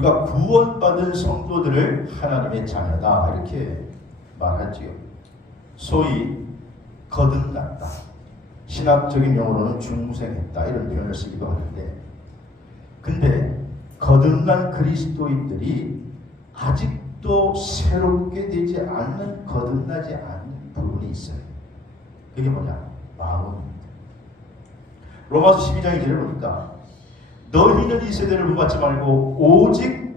우리가 구원받은 성도들을 하나님의 자녀다 이렇게 말하지요. 소위 거듭났다. 신학적인 용어로는 중생했다 이런 표현을 쓰기도 하는데, 근데 거듭난 그리스도인들이 아직도 새롭게 되지 않는, 거듭나지 않는 부분이 있어요. 그게 뭐냐? 마음입니다. 로마서 12장 2절을 보니까 너희는 이 세대를 본받지 말고 오직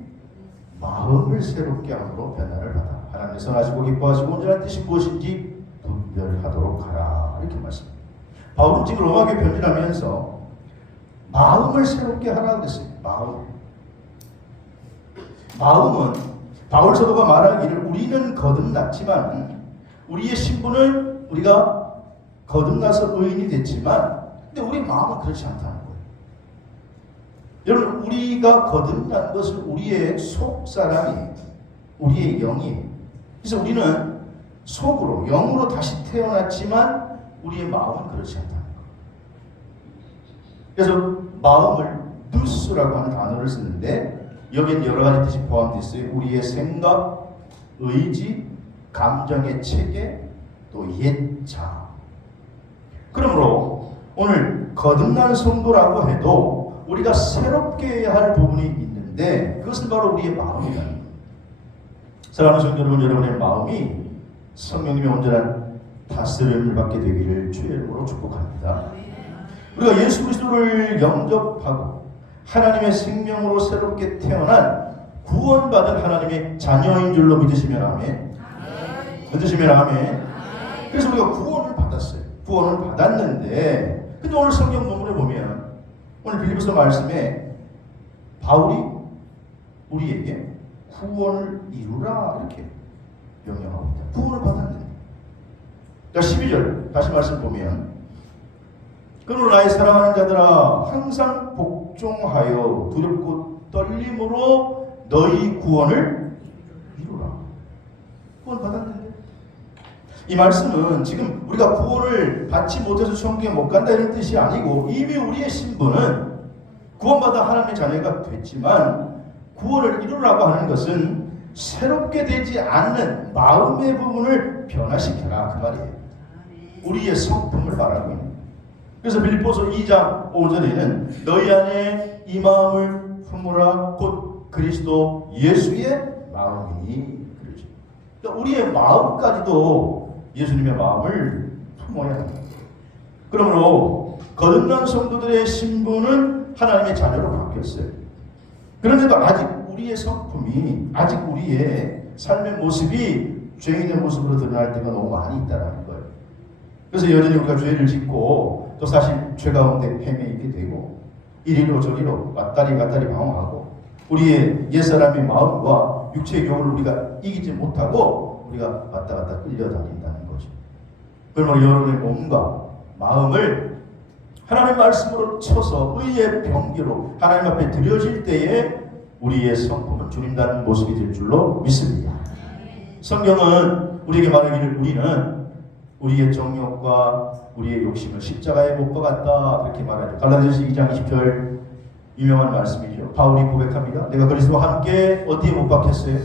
마음을 새롭게 함으로 변화를 받아 하나님의 선하시고 기뻐하시고 온전한 뜻이 무엇인지 분별하도록 하라 이렇게 말씀합니다. 바울은 지금 로마교회 편지하면서 마음을 새롭게 하라고 했어요. 마음은 바울 사도가 말하기를 우리는 거듭났지만 우리의 신분은 우리가 거듭나서 의인이 됐지만 근데 우리 마음은 그렇지 않다는 거예요. 여러분, 우리가 거듭난 것은 우리의 속사람이, 우리의 영이. 그래서 우리는 속으로, 영으로 다시 태어났지만 우리의 마음은 그렇지 않다는 거예요. 그래서 마음을 누스라고 하는 단어를 쓰는데 여기엔 여러 가지 뜻이 포함되어 있어요. 우리의 생각, 의지, 감정의 체계, 또 옛자. 그러므로 오늘 거듭난 성도라고 해도 우리가 새롭게 해야 할 부분이 있는데 그것은 바로 우리의 마음이다. 사랑하는 성도 여러분, 여러분의 마음이 성령님의 온전한 다스림을 받게 되기를 주의 이름으로 축복합니다. 우리가 예수 그리스도를 영접하고 하나님의 생명으로 새롭게 태어난 구원받은 하나님의 자녀인 줄로 믿으시면 아멘. 믿으시면 아멘. 그래서 우리가 구원을 받았어요. 구원을 받았는데 근데 오늘 성경 본문에 보면 오늘 빌립보서 말씀에 바울이 우리에게 구원을 이루라 이렇게 명령하고 있다. 구원을 받았는데. 자, 12절 다시 말씀 보면 그러므로 나의 사랑하는 자들아 항상 복종하여 두렵고 떨림으로 너희 구원을 이루라. 구원 받았는데 이 말씀은 지금 우리가 구원을 받지 못해서 천국에 못 간다 이런 뜻이 아니고 이미 우리의 신분은 구원받아 하나님의 자녀가 됐지만 구원을 이루라고 하는 것은 새롭게 되지 않는 마음의 부분을 변화시켜라 그 말이에요. 우리의 성품을 말하고 있는 거예요. 그래서 빌립보서 2장 5절에는 너희 안에 이 마음을 품으라 곧 그리스도 예수의 마음이니 그러죠. 그러니까 우리의 마음까지도 예수님의 마음을 품어야 합니다. 그러므로 거듭난 성도들의 신분은 하나님의 자녀로 바뀌었어요. 그런데도 아직 우리의 성품이, 아직 우리의 삶의 모습이 죄인의 모습으로 드러날 때가 너무 많이 있다는 거예요. 그래서 여전히 우리가 죄를 짓고 또 사실 죄 가운데 헤매이게 되고 이리로 저리로 왔다리 갔다리 방황하고 우리의 옛사람의 마음과 육체의 교훈을 우리가 이기지 못하고 우리가 왔다 갔다 끌려다닌다는 거죠. 그러므로 여러분의 몸과 마음을 하나님의 말씀으로 쳐서 의의 병기로 하나님 앞에 드려질 때에 우리의 성품은 주님 닮은 모습이 될 줄로 믿습니다. 성경은 우리에게 말하기를 우리는 우리의 정욕과 우리의 욕심을 십자가에 못 박았다 이렇게 말하죠. 갈라디아서 2장 20절 유명한 말씀이죠. 바울이 고백합니다. 내가 그리스도와 함께 어디에 못 박혔어요?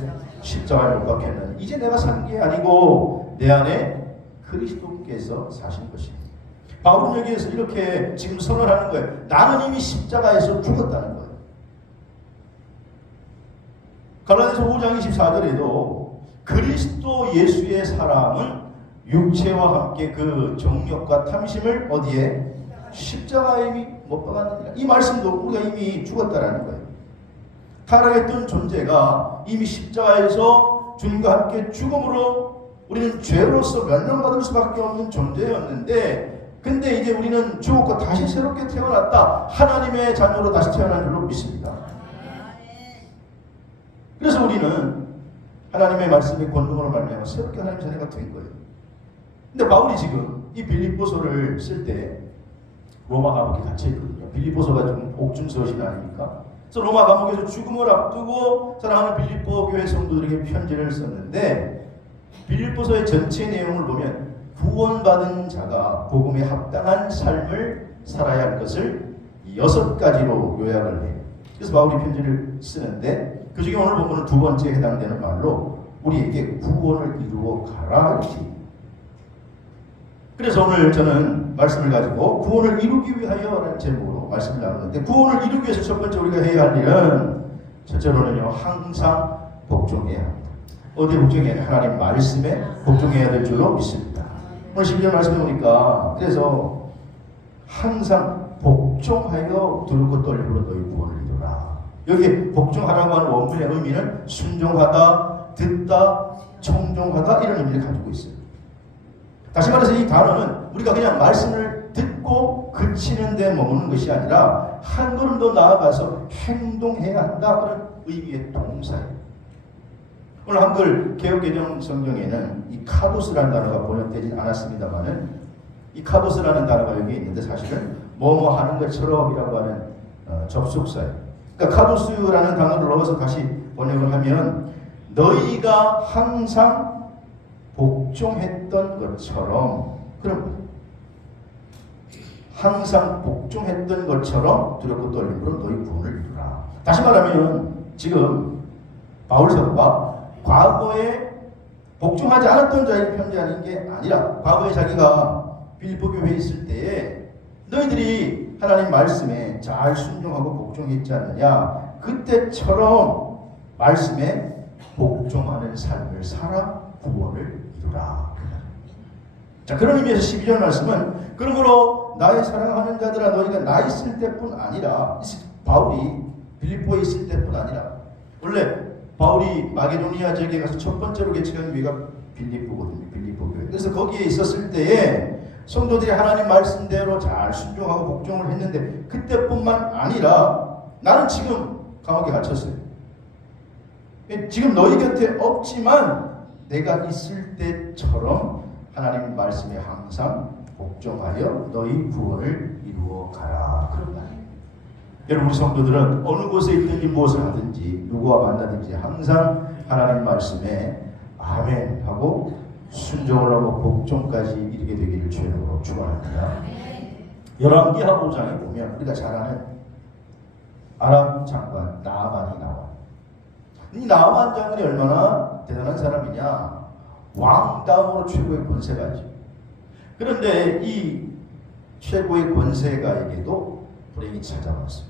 십자가에 못 박혔느니 이제 내가 산 게 아니고 내 안에 그리스도께서 사신 것입니다. 바울은 여기에서 이렇게 지금 선언하는 거예요. 나는 이미 십자가에서 죽었다는 거예요. 갈라디아서 5장 24절에도 그리스도 예수의 사랑은 육체와 함께 그 정욕과 탐심을 어디에? 십자가에 이미 못 박았느니라. 이 말씀도 우리가 이미 죽었다라는 거예요. 타락했던 존재가 이미 십자가에서 주님과 함께 죽음으로 우리는 죄로서 멸망받을 수밖에 없는 존재였는데 근데 이제 우리는 죽었고 다시 새롭게 태어났다. 하나님의 자녀로 다시 태어난 줄로 믿습니다. 그래서 우리는 하나님의 말씀의 권능으로 말미암아 새롭게 하나님의 자녀가 된 거예요. 근데 바울이 지금 이 빌립보서를 쓸 때 로마 감옥에 갇혀 있거든요. 빌립보서가 좀 옥중서신 아닙니까? 그래서 로마 감옥에서 죽음을 앞두고 사랑하는 빌립보 교회 성도들에게 편지를 썼는데 빌립보서의 전체 내용을 보면 구원받은 자가 복음에 합당한 삶을 살아야 할 것을 6가지로 요약을 해요. 그래서 바울이 편지를 쓰는데 그 중에 오늘 보면 두 번째 해당되는 말로 우리에게 구원을 이루어 가라 이렇게. 그래서 오늘 저는 말씀을 가지고 구원을 이루기 위하여라는 제목으로 말씀을 나누는데, 구원을 이루기 위해서 첫 번째 우리가 해야 할 일은 첫째로는요, 항상 복종해야 합니다. 어디에 복종해야 돼? 하나님 말씀에 복종해야 될 줄로 믿습니다. 오늘 12절 말씀해 보니까 그래서 항상 복종하여 두렵고 떨림으로 너희 구원을 이루라. 여기 복종하라고 하는 원문의 의미는 순종하다, 듣다, 청종하다 이런 의미를 가지고 있어요. 다시 말해서 이 단어는 우리가 그냥 말씀을 듣고 그치는 데 머무는 것이 아니라 한 걸음 더 나아가서 행동해야 한다 그런 의미의 동사예요. 오늘 한글 개역개정 성경에는 이 카도스라는 단어가 번역되지 않았습니다만은 이 카도스라는 단어가 여기 있는데 사실은 뭐뭐 하는 것처럼이라고 하는 접속사예요. 그러니까 카도스라는 단어를 넣어서 다시 번역을 하면 너희가 항상 복종했던 것처럼, 그럼 항상 복종했던 것처럼 두렵고 떨림으로 너희 구원을 이루라. 다시 말하면 지금 바울 사도가 과거에 복종하지 않았던 자에게 편지하는 게 아니라 과거에 자기가 빌립보 교회에 있을 때에 너희들이 하나님 말씀에 잘 순종하고 복종했지 않느냐, 그때처럼 말씀에 복종하는 삶을 살아 구원을 이루라. 자, 그런 의미에서 12절 말씀은 그러므로 나의 사랑하는 자들아 너희가 나 있을 때뿐 아니라, 바울이 빌립보에 있을 때뿐 아니라, 원래 바울이 마게도니아 지역에 가서 첫 번째로 개척한 교회가 빌립보거든요. 빌립보 교회. 그래서 거기에 있었을 때에 성도들이 하나님 말씀대로 잘 순종하고 복종을 했는데 그때뿐만 아니라 나는 지금 감옥에 갇혔어요. 지금 너희 곁에 없지만 내가 있을 때처럼 하나님 말씀에 항상 복종하여 너희 구원을 이루어 가라. 그런 말이에요. 여러분, 우리 성도들은 어느 곳에 있든지 무엇을 하든지 누구와 만나든지 항상 하나님 말씀에 아멘 하고 순종을 하고 복종까지 이르게 되기를 주의 이름으로 축원합니다. 열왕기하 5장에 보면 우리가 잘 아는 아람 장관 나아만이 나와요. 이 나아만 장군이 얼마나 대단한 사람이냐, 왕 다음으로 최고의 권세가 있죠. 그런데 이 최고의 권세가에게도 불행이 찾아왔어요.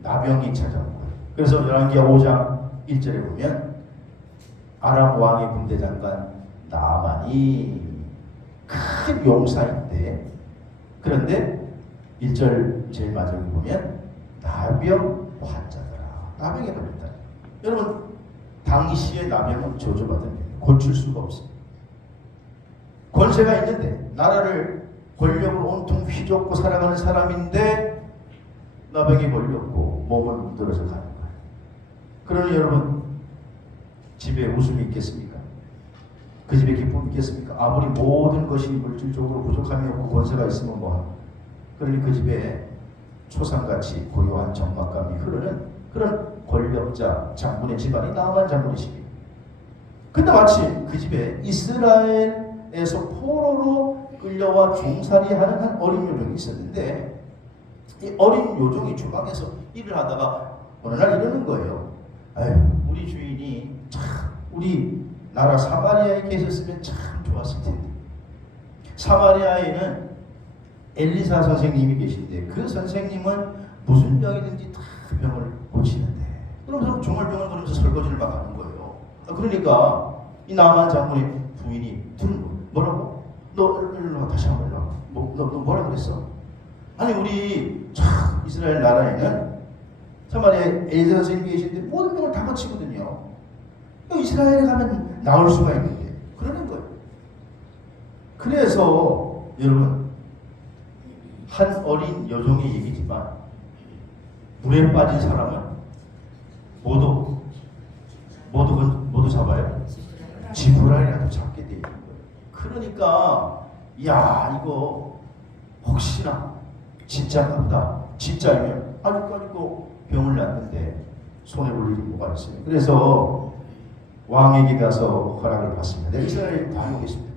나병이 찾아온 거예요. 그래서 열왕기하 5장 1절에 보면 아람 왕의 군대 장관 나아만이 큰 용사인데, 그런데 1절 제일 마지막에 보면 나병 환자더라. 나병에 걸렸다. 여러분, 당시에 나병은 저주받은 병, 고칠 수가 없습니다. 권세가 있는데 나라를 권력을 온통 휘젓고 살아가는 사람인데 나병에 걸렸고 몸을 문드러져 가는 거예요. 그러니 여러분, 집에 웃음이 있겠습니까? 그 집에 기쁨이 있겠습니까? 아무리 모든 것이 물질적으로 부족함이 없고 권세가 있으면 뭐하노? 그러니 그 집에 초상같이 고요한 적막감이 흐르는 그런 권력자 장군의 집안이 나아만 장군의 집이에요. 근데 마침 그 집에 이스라엘에서 포로로 끌려와 종살이하는 한 어린 요정이 있었는데, 이 어린 요정이 주방에서 일을 하다가 어느 날 이러는 거예요. 아유, 우리 주인이 참 우리 나라 사마리아에 계셨으면 참 좋았을 텐데. 사마리아에는 엘리사 선생님이 계신데 그 선생님은 무슨 병이든지 다 병을 고치는데, 그러면서 중얼중얼 거리면서 설거지를 막 하는 거예요. 그러니까 이 나만 장군의 부인이 들은 거예요. 뭐라고? 너 일로 와, 다시 한번 일로 와. 너 뭐라 그랬어? 아니, 우리 참 이스라엘 나라에는 사마리아에 엘리사 선생님이 계신데 모든 병을 다 고치거든요. 이스라엘에 가면 나올 수가 있는데 그러는 거예요. 그래서 여러분, 한 어린 여종의 얘기지만 물에 빠진 사람은 모두 잡아요. 지푸라기라도 잡게 돼 있는 거예요. 그러니까 야, 이거 혹시나 진짜인가 보다. 진짜이면 아직까지도 병을 낳는데 손해볼 일이 뭐가 있어요. 그래서 왕에게 가서 허락을 받습니다. 이스라엘이 다 알고 계십니다.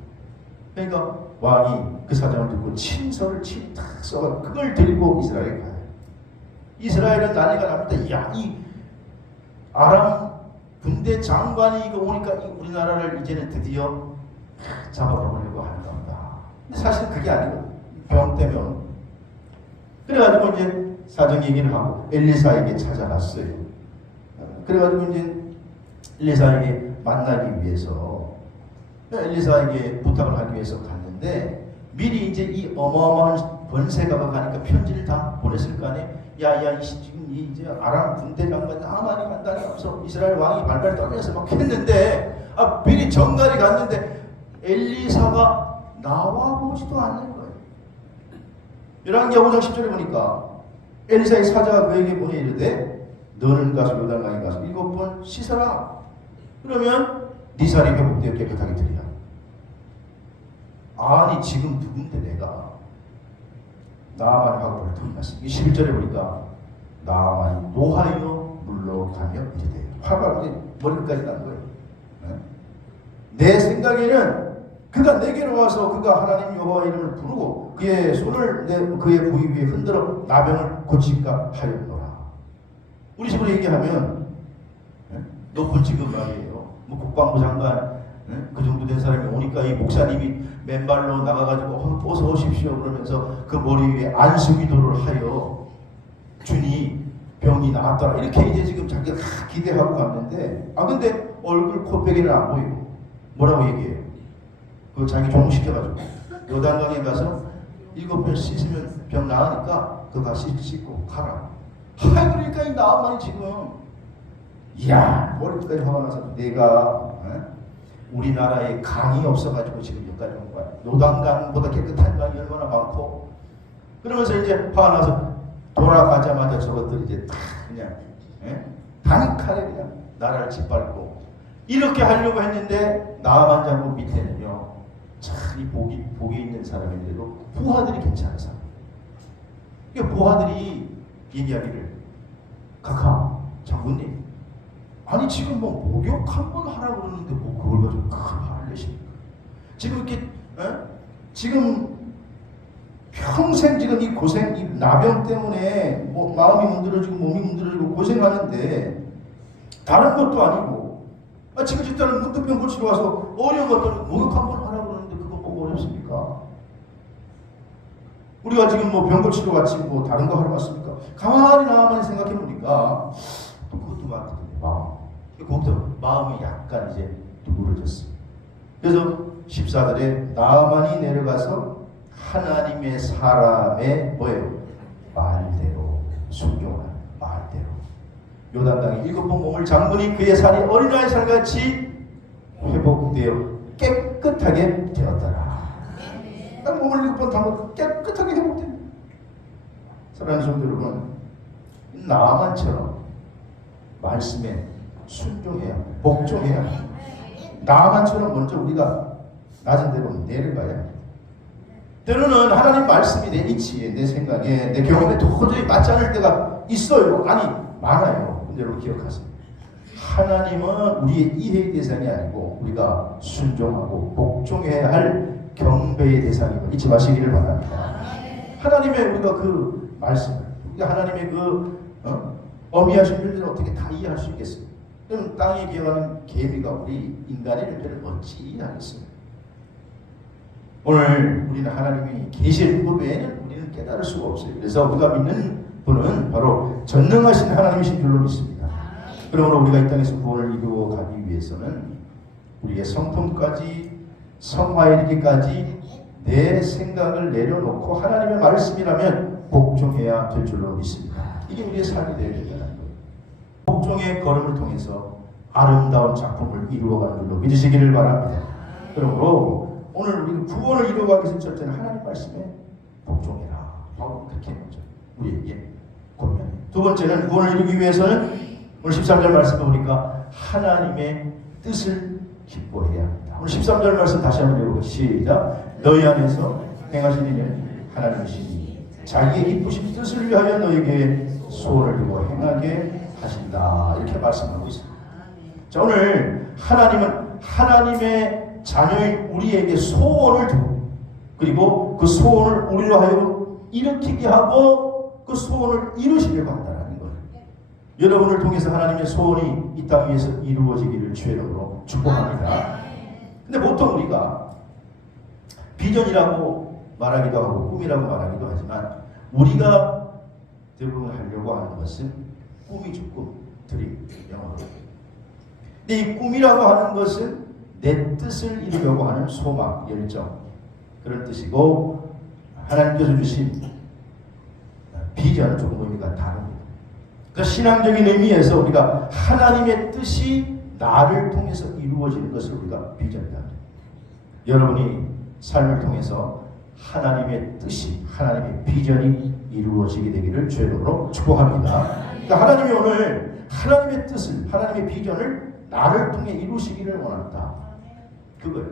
그러니까 왕이 그 사정을 듣고 친서를 탁 써가 그걸 들고 이스라엘에 가요. 이스라엘은 난리가 납니다. 야, 이 아람 군대 장관이 이거 오니까 우리나라를 이제는 드디어 잡아먹으려고 하는 겁니다. 근데 사실 그게 아니고 병 때문에. 그래가지고 이제 사정 얘기를 하고 엘리사에게 찾아갔어요. 그래가지고 이제 엘리사에게 만나기 위해서 엘리사에게 부탁을 하기 위해서 갔는데 미리 이제 이 어마어마한 번세가가 가니까 편지를 다 보냈을 거 아니에요. 야야 지금 이제 아람 군대 장관 나만이 간다니 하면서 이스라엘 왕이 발발 떨면서 막 했는데 미리 정갈이 갔는데 엘리사가 나와보지도 않는 거예요. 열왕기하 5장 10절에 보니까 엘리사의 사자가 그에게 보내 이르되 너는 가서 요단강에 가서 7번 씻어라. 그러면 네 살이 회복되어 깨끗하게 되리라. 아니 지금 누군데 내가 나만의 화보를 통했습니다. 11절에 보니까 나만이 노하여 물러가며 이르되 화가 머리까지 난 거예요. 내 생각에는 그가 내게로 와서 그가 하나님 여호와 이름을 부르고 그의 손을 그의 부위 위에 흔들어 나병을 고칠까 하였노라. 우리 식으로 얘기하면 높은 직급 말이에요. 뭐 국방부 장관 그 정도 된 사람이 오니까 이 목사님이 맨발로 나가가지고 어서 오십시오 그러면서 그 머리 위에 안수기도를 하여 주니 병이 나았더라. 이렇게 이제 지금 자기가 다 기대하고 갔는데 근데 얼굴 코빼기는 안 보이고 뭐라고 얘기해요? 그 자기 종시켜가지고 요단강에 가서 7번 씻으면 병 나으니까 그거 씻고 가라. 그러니까 이 나만이 지금 이야 머리까지 화가 나서 내가 우리나라에 강이 없어가지고 지금 여기까지 온 거야. 요단강보다 깨끗한 강이 얼마나 많고 그러면서 이제 화가 나서 돌아가자마자 저것들이 이제 다 그냥 단칼에 그냥 나라를 짓밟고 이렇게 하려고 했는데 나만 잡고 밑에는요 참 이 복이 있는 사람인데도 부하들이 괜찮은 사람. 이 부하들이 얘기하기를 각하 장군님 아니 지금 뭐 목욕 한번 하라고 그러는데 뭐 그걸 가지고 큰 화를 내십니까? 지금 이렇게 지금 평생 지금 이 고생 이 나병 때문에 뭐 마음이 문드러지고 몸이 문드러지고 고생하는데 다른 것도 아니고 지금 집사는 문득병 고치러 와서 어려운 것들 목욕 한번 하라고 그러는데 그거 보고 어렵습니까? 우리가 지금 뭐 병 고치러 왔지 뭐 다른 거 하러 왔습니까? 가만히 나만히 생각해 보니까 또 그것도 맞거든요. 거기서 마음이 약간 이제 누그러졌어요. 그래서 14절에 나만이 내려가서 하나님의 사람의 뭐예요? 말대로 순종하는 말대로 요단강에 7번 몸을 잠그니 그의 살이 어린아이 살같이 회복되어 깨끗하게 되었더라. 딱 몸을 7번 담고 깨끗하게 회복됩니다. 사랑하는 성도 여러분, 나만처럼 말씀에 순종해야 복종해야 나만처럼 먼저 우리가 낮은 데로 내려가야 합니다. 때로는 하나님 말씀이 내 이치에 내 생각에 내 경험에 도저히 맞지 않을 때가 있어요. 아니 많아요. 근데 여러분 기억하세요. 하나님은 우리의 이해의 대상이 아니고 우리가 순종하고 복종해야 할 경배의 대상임을 잊지 마시기를 바랍니다. 하나님의 우리가 그 말씀을 우리가 하나님의 그 어미하신 일들을 어떻게 다 이해할 수 있겠어요? 그럼 땅에 기어가는 개미가 우리 인간의 일들을 어찌 이해하겠습니까? 오늘 우리는 하나님이 계실 것 외에는 우리는 깨달을 수가 없어요. 그래서 우리가 믿는 분은 바로 전능하신 하나님이신 줄로 믿습니다. 그러므로 우리가 이 땅에서 구원을 이루어 가기 위해서는 우리의 성품까지 성화에 이르기까지 내 생각을 내려놓고 하나님의 말씀이라면 복종해야 될 줄로 믿습니다. 이게 우리의 삶이 되어야 된다는 거예요. 복종의 걸음을 통해서 아름다운 작품을 이루어가는 줄로 믿으시기를 바랍니다. 그러므로 오늘 우리가 구원을 이루어가기 위해서 첫째는 하나님 말씀에 복종해라. 바로 그렇게 먼저 우리에게 권면해요. 두 번째는 구원을 이루기 위해서는 오늘 13절 말씀을 보니까 하나님의 뜻을 기뻐해야 합니다. 오늘 13절 말씀 다시 한번 읽어보고 시작. 너희 안에서 행하신 일은 하나님이시니 자기의 기쁘신 뜻을 위하여 너에게 소원을 이루어 행하게 하신다. 이렇게 말씀하고 있습니다. 자, 오늘 하나님은 하나님의 자녀인 우리에게 소원을 두고 그리고 그 소원을 우리로 하여금 일으키게 하고 그 소원을 이루시려고 한다는 거예요. 여러분을 통해서 하나님의 소원이 이 땅 위에서 이루어지기를 주의 이름으로 축복합니다. 근데 보통 우리가 비전이라고 말하기도 하고 꿈이라고 말하기도 하지만 우리가 대부분 하려고 하는 것은 꿈이죠. 꿈, 드림, 영어로. 근데 이 꿈이라고 하는 것은 내 뜻을 이루려고 하는 소망, 열정, 그런 뜻이고, 하나님께서 주신 비전은 조금 의미가 다릅니다. 그 신앙적인 의미에서 우리가 하나님의 뜻이 나를 통해서 이루어지는 것을 우리가 비전이다. 여러분이 삶을 통해서 하나님의 뜻이, 하나님의 비전이 이루어지게 되기를 주의 이름으로 축복합니다. 그러니까 하나님이 오늘 하나님의 뜻을, 하나님의 비전을 나를 통해 이루시기를 원한다. 그거예요.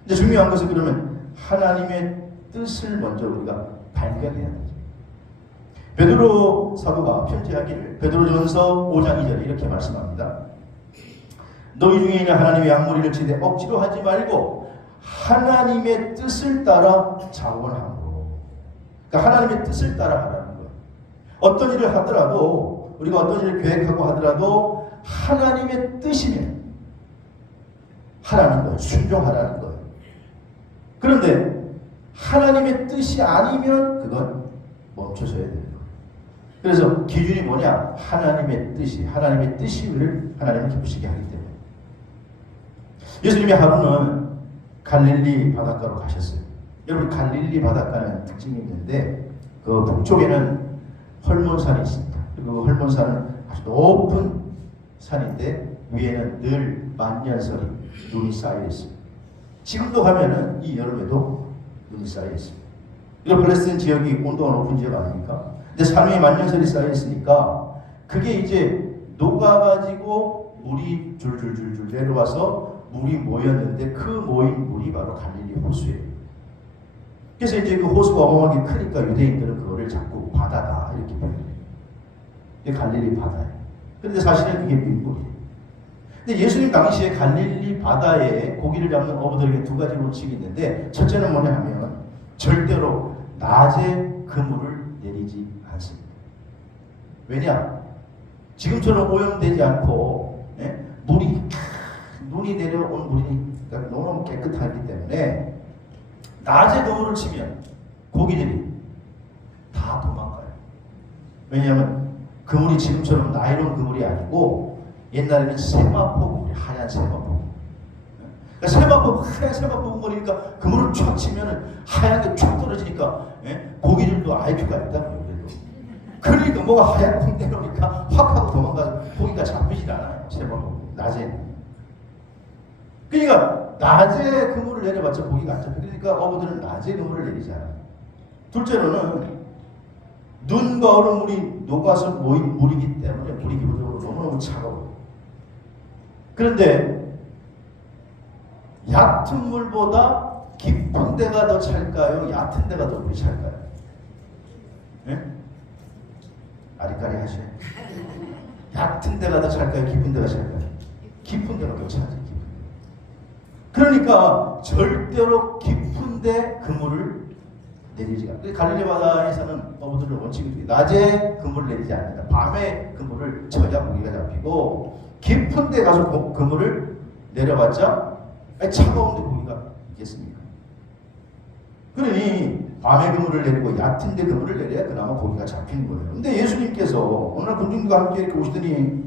근데 중요한 것은 그러면 하나님의 뜻을 먼저 우리가 발견해야 되죠. 베드로 사도가 편지하기를 베드로전서 5장 2절에 이렇게 말씀합니다. 너희 중에 있는 하나님의 양무리를 치되 억지로 하지 말고 하나님의 뜻을 따라 자원함으로. 그러니까 하나님의 뜻을 따라 하라는 거예요. 어떤 일을 하더라도, 우리가 어떤 일을 계획하고 하더라도 하나님의 뜻이면 하라는 거예요. 순종하라는 거예요. 그런데 하나님의 뜻이 아니면 그건 멈춰서야 되는 거예요. 그래서 기준이 뭐냐? 하나님의 뜻이, 하나님의 뜻을 하나님을 기쁘시게 하기 때문에. 예수님이 하루는 갈릴리 바닷가로 가셨어요. 여러분, 갈릴리 바닷가는 특징이 있는데 그 북쪽에는 헐몬산이 있습니다. 그 헐몬산은 아주 높은 산인데 위에는 늘 만년설이 눈이 쌓여 있습니다. 지금도 가면은 이 여름에도 눈이 쌓여 있습니다. 이런 팔레스타인 지역이 온도가 높은 지역 아닙니까? 근데 산 위에 만년설이 쌓여 있으니까 그게 이제 녹아가지고 물이 줄줄줄줄 내려와서 물이 모였는데 그 모인 물이 바로 갈릴리 호수예요. 그래서 이제 그 호수가 어마어마하게 크니까 유대인들은 그거를 자꾸 바다다 이렇게 표현해요. 이게 갈릴리 바다예요. 그런데 사실은 그게 민물이에요. 근데 예수님 당시에 갈릴리 바다에 고기를 잡는 어부들에게 두 가지 원칙이 있는데, 첫째는 뭐냐 하면 절대로 낮에 그물을 내리지 않습니다. 왜냐? 지금처럼 오염되지 않고 물이 눈이 내려온 물이 너무 깨끗하기 때문에 낮에 그물을 치면 고기들이 다 도망가요. 왜냐하면 그물이 지금처럼 나일론 그물이 아니고 옛날에는 세마포 그물, 하얀 세마포. 그러니까 세마포, 하얀 세마포 그물이니까 그물을 촥 치면 하얀 게 쫙 떨어지니까 고기들도 IQ가 있다는 거예요. 그러니까 뭐가 하얀 콩 내려오니까 확 하고 도망가서 고기가 잡히질 않아요. 세마포 낮에. 그러니까 낮에 그물을 내려봤자 고기가 안 잡혀. 그러니까 어부들은 낮에 그물을 내리잖아요. 둘째로는 눈과 얼음물이 녹아서 모인 물이기 때문에 물이 기본적으로 너무너무 차가워요. 그런데 얕은 물보다 깊은 데가 더 찰까요? 얕은 데가 더 물이 찰까요? 네? 아리까리 하셔요. 얕은 데가 더 찰까요? 깊은 데가 찰까요? 깊은 데가 더 차지. 그러니까 절대로 깊은데 그물을 내리지 않아요. 갈릴리 바다에서는 어부들의 원칙이 낮에 그물을 내리지 않는다. 밤에 그물을 쳐야 고기가 잡히고, 깊은데 가서 그물을 내려봤자 차가운데 고기가 있겠습니까? 그러니 밤에 그물을 내리고 얕은데 그물을 내려야 그나마 고기가 잡히는 거예요. 근데 예수님께서 어느 날 군중과 함께 이렇게 오시더니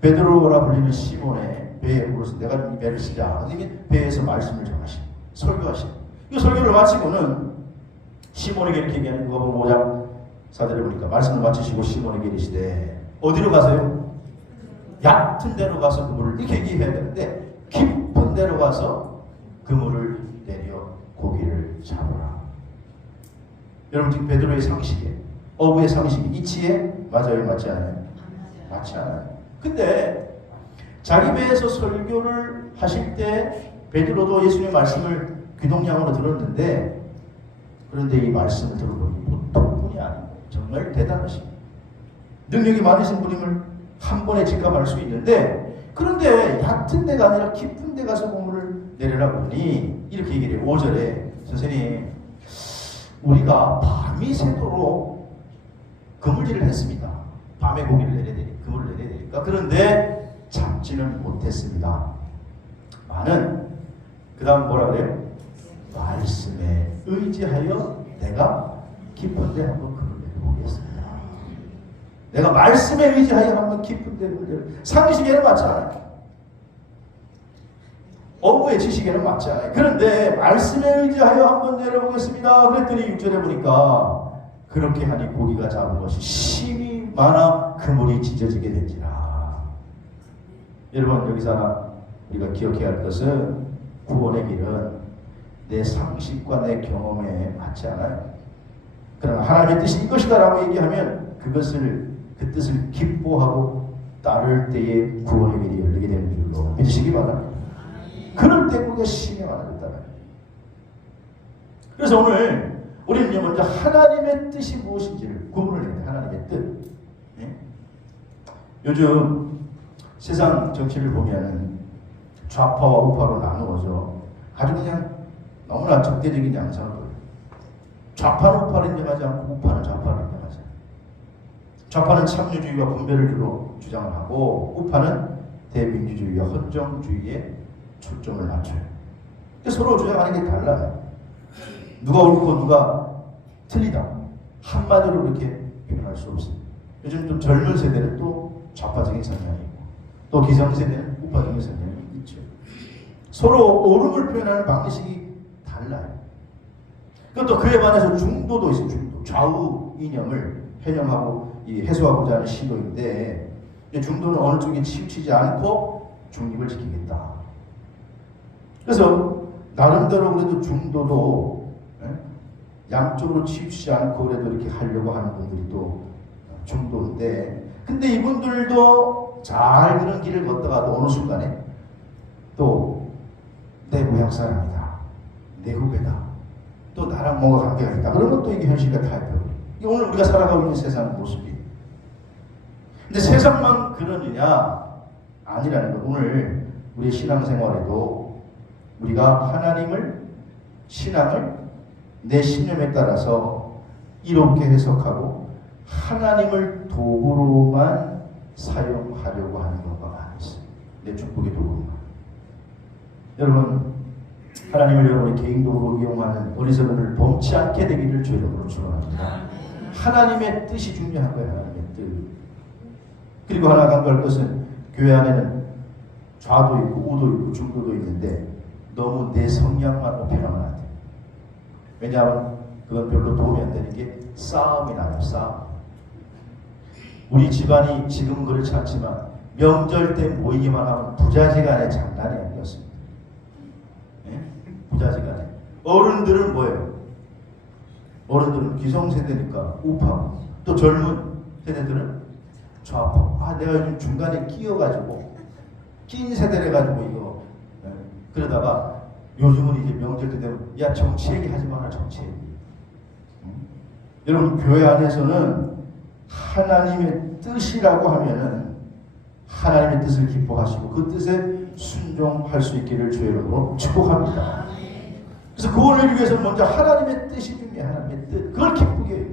베드로라 불리는 시몬의 배에 물어서 내가 이 배를 쓰자. 하더니 배에서 말씀을 전하시고 설교하시고, 이 설교를 마치고는 시몬에게 이렇게 얘기하는 누가복음 5장 4절에 보니까 말씀을 마치시고 시몬에게 이르시되 어디로 가세요? 얕은 데로 가서 그물을, 이렇게 얘기해야 되는데 깊은 데로 가서 그물을 내려 고기를 잡으라. 여러분, 지금 베드로의 상식에, 어부의 상식이 이치에 맞아요? 맞지 않아요? 맞지 않아요. 근데 자기 배에서 설교를 하실 때 베드로도 예수님의 말씀을 귀동냥으로 들었는데, 그런데 이 말씀을 들어보니 보통 분이 아니고 정말 대단하십니다. 능력이 많으신 분임을 한 번에 직감할 수 있는데, 그런데 얕은 데가 아니라 깊은 데 가서 그물을 내려라 보니 이렇게 얘기를 해요. 5절에 선생님, 우리가 밤이 새도록 그물질을 했습니다. 밤에 고기를 내려야 되니까, 그물을 내려야 되니까. 그런데 잡지는 못했습니다. 많은 그 다음 뭐라 그래요? 말씀에 의지하여 내가 깊은데 한번 그물을 내려보겠습니다. 내가 말씀에 의지하여 한번 깊은데 상식에는 맞지 않아요. 업무의 지식에는 맞지 않아요. 그런데 말씀에 의지하여 한번 내려보겠습니다. 그랬더니 6절에 보니까 그렇게 하니 고기가 잡은 것이 심히 많아 그물이 찢어지게 된지라. 여러분 여기서 우리가 기억해야 할 것은 구원의 길은 내 상식과 내 경험에 맞지 않아요. 그러나 하나님의 뜻이 이것이다 라고 얘기하면 그 뜻을 기뻐하고 따를 때에 구원의 길이 열리게 되는 줄로 믿으시기 바랍니다. 그럴 때 그게 심히 많아졌다. 그래서 오늘 우리는 먼저 하나님의 뜻이 무엇인지를 구분을 해야 돼요. 하나님의 뜻. 예? 요즘 세상 정치를 보면 좌파와 우파로 나누어져 아주 그냥 너무나 적대적인 양상을 보여요. 좌파는 우파를 인정하지 않고 우파는 좌파를 인정하지 않아요. 좌파는 참여주의와 분배를 주로 주장을 하고 우파는 대민주주의와 헌정주의에 초점을 맞춰요. 서로 주장하는 게 달라요. 누가 옳고 누가 틀리다 한마디로 그렇게 표현할 수 없습니다. 요즘 또 젊은 세대는 또 좌파적인 성향이 있고 또 기성세대는 우파적인 성향이 있죠. 서로 옳음을 표현하는 방식이 달라요. 그것도 그에 반해서 중도도 있어요. 중도. 좌우 이념을 해명하고 해소하고자 하는 시도인데 중도는 어느 쪽에 치우치지 않고 중립을 지키겠다. 그래서 나름대로 그래도 중도도 양쪽으로 치우치지 않고 그래도 이렇게 하려고 하는 분들이 또 중도인데 근데 이분들도 잘 그런 길을 걷다가도 어느 순간에 또 내 고향 사람이다. 내 후배다. 또 나랑 뭔가 관계가 있다. 그러면 또 이게 현실과 타협해요. 이게 오늘 우리가 살아가고 있는 세상 모습이에요. 근데 세상만 그러느냐? 아니라는 것. 오늘 우리 신앙생활에도 우리가 하나님을 신앙을 내 신념에 따라서 이롭게 해석하고 하나님을 도구로만 사용하려고 하는 경우가 많이 있어요. 내 축복의 도구로만. 여러분 하나님을 여러분의 개인 도구로 이용하는 어리석음을 범치 않게 되기를 주의 이름으로 축원합니다. 하나님의 뜻이 중요한 거예요. 하나님의 뜻. 그리고 하나 강조할 것은 교회 안에는 좌도 있고 우도 있고 중도도 있는데 너무 내 성향만 오편하면 안 돼요. 왜냐하면 그건 별로 도움이 안 되는 게 싸움이 나요. 싸움. 우리 집안이 지금은 그렇지 않지만 명절 때 모이기만 하면 부자지간의 장난이 아니었습니다. 예? 부자지간에. 어른들은 뭐예요? 어른들은 기성세대니까 우파고 또 젊은 세대들은 좌파. 아 내가 요즘 중간에 끼어가지고 낀 세대를 가지고 이거 그러다가 요즘은 이제 명절 때 되면 야 정치 얘기하지 마라 정치 얘기. 여러분 교회 안에서는 하나님의 뜻이라고 하면은 하나님의 뜻을 기뻐하시고 그 뜻에 순종할 수 있기를 주의 이름으로 축복합니다. 그래서 그걸 이루기 위해서는 먼저 하나님의 뜻이 중요해요. 하나님의 뜻. 그걸 기쁘게 해요.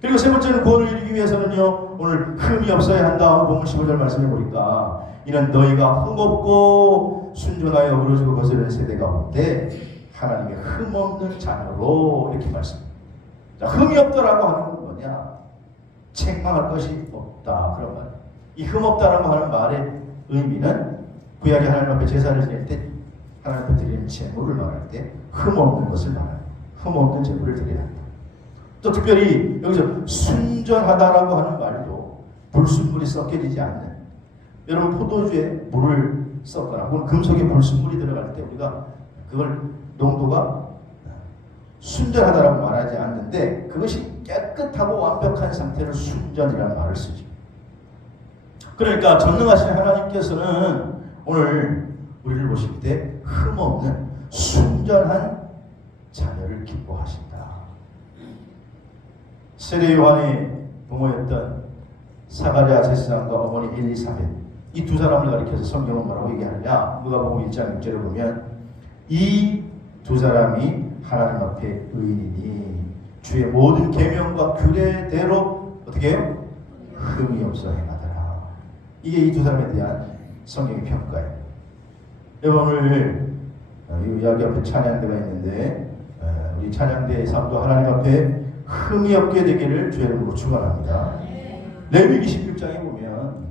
그리고 세 번째는 구원을 이루기 위해서는요. 오늘 흠이 없어야 한다. 본문 15절 말씀해 보니까 이는 너희가 흠없고 순종하여 어그러지고 거스르는 세대가 온데 하나님의 흠없는 자녀로 이렇게 말씀합니다. 자, 흠이 없다라고 하는 건 뭐냐? 책망할 것이 없다. 그런 말. 이 흠없다라고 하는 말의 의미는 구약의 하나님 앞에 제사를 지낼 때 하나님 앞에 드리는 제물을 말할 때 흠없는 것을 말해요. 흠없는 제물을 드려야 한다. 또 특별히 여기서 순전하다라고 하는 말도 불순물이 섞여지지 않는 여러분 포도주에 물을 섞거나 혹은 금속에 불순물이 들어갈 때 우리가 그걸 농도가 순전하다라고 말하지 않는데 그것이 깨끗하고 완벽한 상태를 순전이라는 말을 쓰죠. 그러니까 전능하신 하나님께서는 오늘 우리를 보실 때 흠없는 순전한 자녀를 기뻐하신다. 세례 요한의 부모였던 사가랴 제사장과 어머니 엘리사벳 이 두 사람을 가리켜서 성경은 뭐라고 얘기하느냐? 누가복음 1장 6절에 보면 이 두 사람이 하나님 앞에 의인이니 주의 모든 계명과 규례대로 어떻게 해요? 흠이 없어 행하더라. 이게 이 두 사람에 대한 성경의 평가예요. 여러분 오늘 여기 앞에 찬양대가 있는데 우리 찬양대의 삶도 하나님 앞에 흠이 없게 되기를 주의 이름으로 축원합니다. 레위기 16장에 보면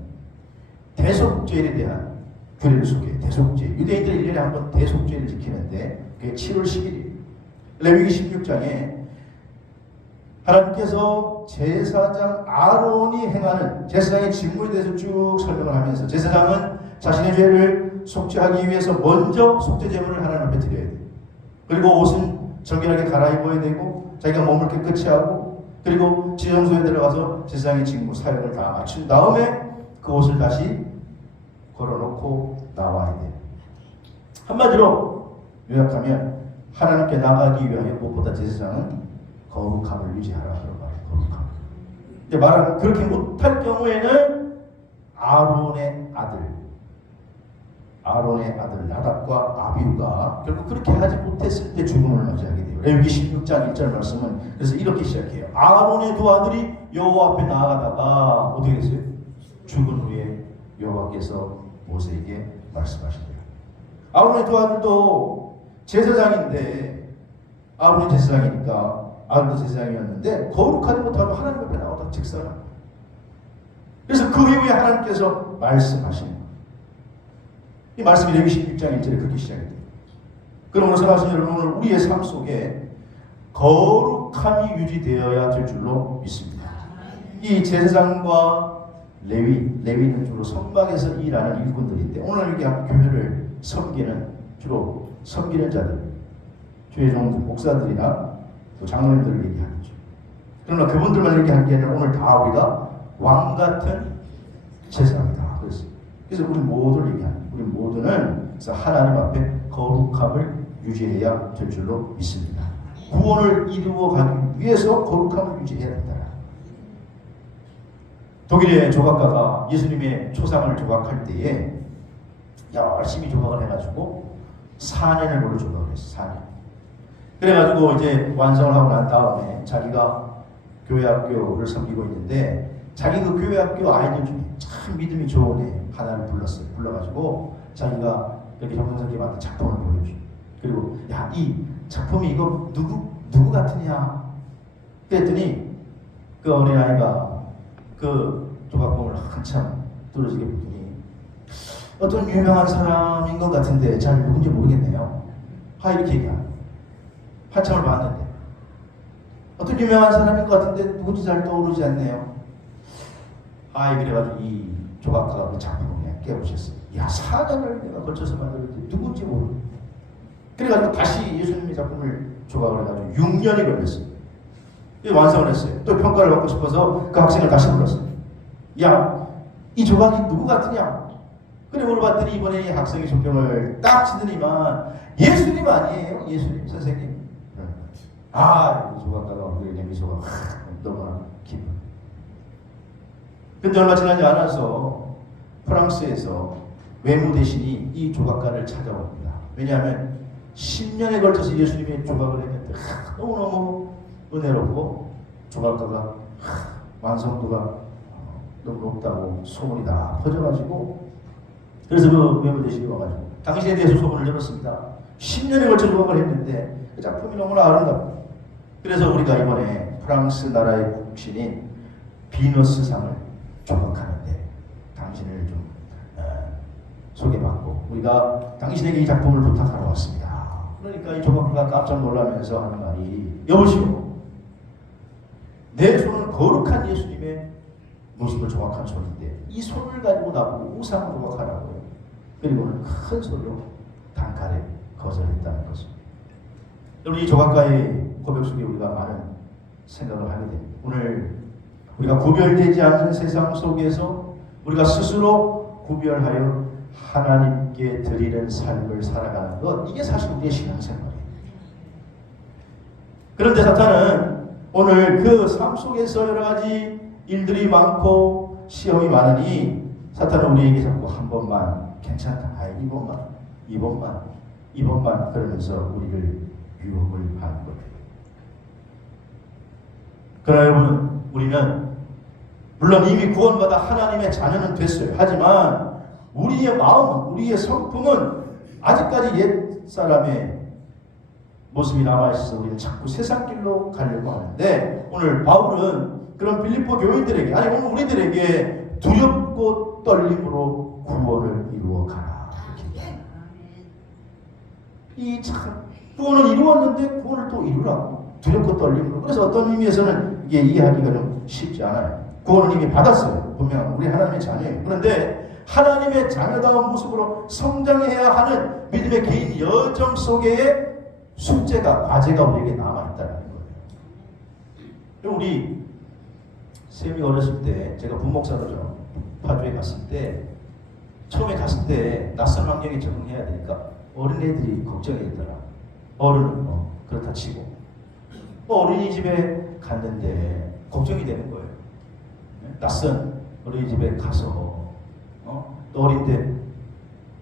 대속죄에 대한 규례를 소개해요. 대속죄. 유대인들은 1년에 한 번 대속죄를 지키는데 그게 7월 10일이에요. 레위기 16장에 하나님께서 제사장 아론이 행하는 제사장의 직무에 대해서 쭉 설명을 하면서 제사장은 자신의 죄를 속죄하기 위해서 먼저 속죄 제물을 하나님 앞에 드려야 돼요. 그리고 옷은 정결하게 갈아입어야 되고 자기가 몸을 깨끗이 하고 그리고 지정소에 들어가서 제사장의 직무 사역을 다 마친 다음에 그 옷을 다시 걸어놓고 나와야 돼요. 한마디로 요약하면 하나님께 나가기 위하여 무엇보다 제사장은 거룩함을 유지하라 그런 말이에요. 거룩함. 이제 말하는 그렇게 못할 경우에는 아론의 아들 나답과 아비후가 결국 그렇게 하지 못했을 때 죽음을 맞이하게 돼요. 레위기 16장 1절 말씀은 그래서 이렇게 시작해요. 아론의 두 아들이 여호와 앞에 나아가다가 어떻게 됐어요? 죽은 후에 여호와께서 모세에게 말씀하시더라. 아론의 두 아들도 제사장인데 아론이 제사장이니까 아론도 제사장이었는데 거룩하지 못하고 하나님 앞에 나오다 직사라. 그래서 그 이후에 하나님께서 말씀하시는 거예요. 이 말씀이 레위기 16장 1절에 그렇게 시작이 돼요. 그럼 오늘 생각하시는 여러분 오늘 우리의 삶 속에 거룩함이 유지되어야 될 줄로 믿습니다. 이 제사장과 레위는 주로 성막에서 일하는 일꾼들인데 오늘 여기 교회를 주로 섬기는 자들, 교회 종 목사들이나 또 장로님들을 얘기하겠죠. 그러나 그분들만 얘기하는 게 아니라 오늘 다 우리가 왕 같은 제사장이다. 그래서 우리 모두를 얘기하는 우리 모두는 그래서 하나님 앞에 거룩함을 유지해야 될 줄로 믿습니다. 구원을 이루어가기 위해서 거룩함을 유지해야 된다. 독일의 조각가가 예수님의 초상을 조각할 때에 열심히 조각을 해가지고 4년을 걸로 조각을 했어요. 4년. 그래가지고 이제 완성을 하고 난 다음에 자기가 교회학교를 섬기고 있는데 자기 그 교회학교 아이들 중에 참 믿음이 좋은 애 하나를 불렀어요. 불러가지고 자기가 이렇게 정성스럽게 만든 작품을 보여줘요. 그리고 야, 이 작품이 이거 누구 같으냐? 그랬더니 그 어린아이가 그 조각봉을 한참 뚫어지게 보더니 어떤 유명한 사람인 것 같은데 잘 누군지 모르겠네요. 이렇게 얘기하는 한참을 봤는데 어떤 유명한 사람인 것 같은데 누군지 잘 떠오르지 않네요. 그래가지고 이 조각가가 그 작품을 그냥 깨우쳤어요. 4년을 내가 걸쳐서 만들었는데 누군지 모르고 그래가지고 다시 예수님의 작품을 조각을 해가지고 6년이 걸렸어요. 완성을 했어요. 또 평가를 받고 싶어서 그 학생을 다시 불렀어요. 이 조각이 누구 같으냐? 그래 물어봤더니 이번에 이 학생이 조평을 딱 치더니만 예수님 아니에요? 예수님 선생님. 이 조각가가 우리에게 미소가 너무나 기뻐. 근데 얼마 지나지 않아서 프랑스에서 외무 대신이 이 조각가를 찾아옵니다. 왜냐하면 10년에 걸쳐서 예수님의 조각을 했는데 너무너무 은혜롭고 조각가가 완성도가 너무 높다고 소문이 다 퍼져가지고 그래서 그 외무 대신이 와가지고 당신에 대해서 소문을 들었습니다. 10년에 걸쳐 조각을 했는데 그 작품이 너무나 아름답다. 그래서 우리가 이번에 프랑스 나라의 국신인 비너스상을 조각하는데 당신을 좀 소개받고 우리가 당신에게 이 작품을 부탁하러 왔습니다. 그러니까 이 조각가가 깜짝 놀라면서 하는 말이 여보시오, 내 손은 거룩한 예수님의 모습을 조각한 손인데 이 손을 가지고 나보고 우상을 조각하라고요. 그리고는 큰 소리로 단칼에 거절했다는 것입니다. 여러분 이 조각가의 고백 속에 우리가 많은 생각을 하게 됩니다. 오늘 우리가 구별되지 않는 세상 속에서 우리가 스스로 구별하여 하나님께 드리는 삶을 살아가는 것, 이게 사실 우리의 신앙생활이에요. 그런데 사탄은 오늘 그 삶 속에서 여러 가지 일들이 많고 시험이 많으니 사탄은 우리에게 자꾸 한 번만 괜찮다, 이번만 그러면서 우리를 유혹을 하는 거예요. 그러나 여러분, 우리는 물론 이미 구원받아 하나님의 자녀는 됐어요. 하지만 우리의 마음은, 우리의 성품은 아직까지 옛 사람의 모습이 남아있어서 우리는 자꾸 세상 길로 가려고 하는데, 오늘 바울은 그런 빌립보 교인들에게, 아니 오늘 우리들에게 두렵고 떨림으로 구원을 이루어 가라. 이 참 구원을 이루었는데 구원을 또 이루라고, 두렵고 떨림으로. 그래서 어떤 의미에서는 이게 이해하기가 좀 쉽지 않아요. 구원을 이미 받았어요. 분명 우리 하나님의 자녀예요. 그런데 하나님의 자녀다운 모습으로 성장해야 하는 믿음의 개인 여정 속에 숙제가, 과제가 우리에게 남아있다는 거예요. 우리 쌤이 어렸을 때, 제가 부목사로죠, 파주에 갔을 때, 처음에 갔을 때 낯선 환경에 적응해야 되니까 어린애들이 걱정이 되더라. 어른은 뭐 그렇다 치고, 어린이집에 갔는데 걱정이 되는 거예요. 낯선 어린이집에 가서 또 어린데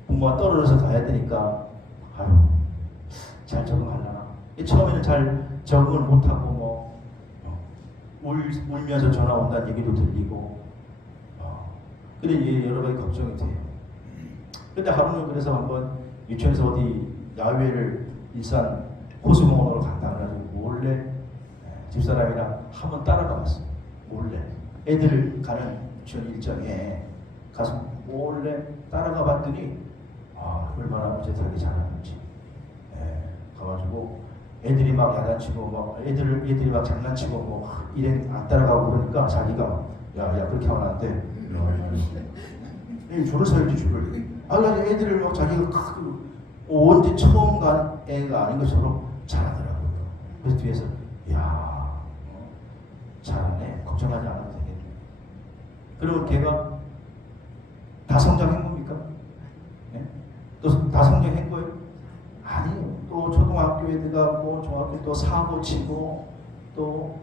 부모가 떨어져서 가야 되니까 아유, 잘 적응하려나? 처음에는 잘 적응을 못하고 울면서 전화 온다는 얘기도 들리고, 근데 여러 가지 걱정이 돼요. 근데 하루는 그래서 한번 유치원에서 어디 야외를 일산 호수공원으로 간다 그래가지고 몰래 집사람이랑 한번 따라가 봤어요. 몰래 애들 가는 유치원 일정에 가서 몰래 따라가 봤더니 얼마나 어제하게 잘하는지. 가가지고 애들이 막 야단치고 막 애들이 막 장난치고 뭐 일행 안 따라가고 그러니까 자기가 야 그렇게 하면 안 돼. 줄을 서야지 줄을. 애들을 막 자기가 언제 처음 간 애가 아닌 것처럼 잘하더라고요. 그래서 뒤에서 잘하네, 걱정하지 않아도 되겠네. 그리고 걔가 다 성장한 겁니까? 네? 또 다 성장한 거예요? 아니요. 또 초등학교 애들가 뭐 중학교 또 사고 치고 또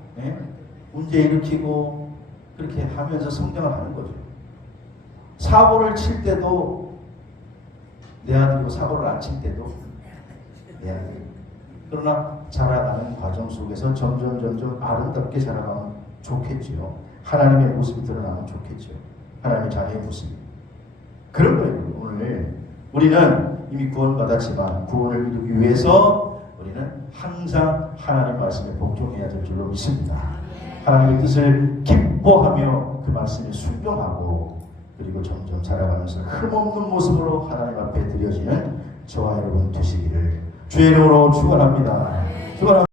문제 일으키고 그렇게 하면서 성장을 하는 거죠. 사고를 칠 때도 내 아들이고 사고를 안 칠 때도 내 아들. 그러나 자라가는 과정 속에서 점점 아름답게 자라가면 좋겠지요. 하나님의 모습이 드러나면 좋겠죠. 하나님의 자녀의 모습이. 그런 거예요. 오늘 우리는 이미 구원받았지만 구원을 이루기 위해서 우리는 항상 하나님 말씀에 복종해야 될 줄로 믿습니다. 하나님의 뜻을 기뻐하며 그 말씀에 순종하고, 그리고 점점 자라가면서 흠없는 모습으로 하나님 앞에 드려지는 저와 여러분 되시기를 주의 이름으로 축원합니다. 축원합니다.